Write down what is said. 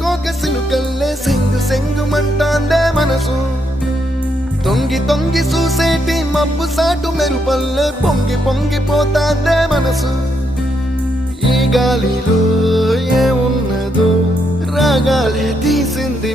కోక సిలుకల్లే సెంగు సెంగుమంటాందే మనసు తొంగి తొంగి చూసేటి మబ్బు సాటు మెరుపల్లే పొంగి పొంగిపోతాందే మనసు ఈ గాలిలో ఏమున్నదో రాగాలే తీసింది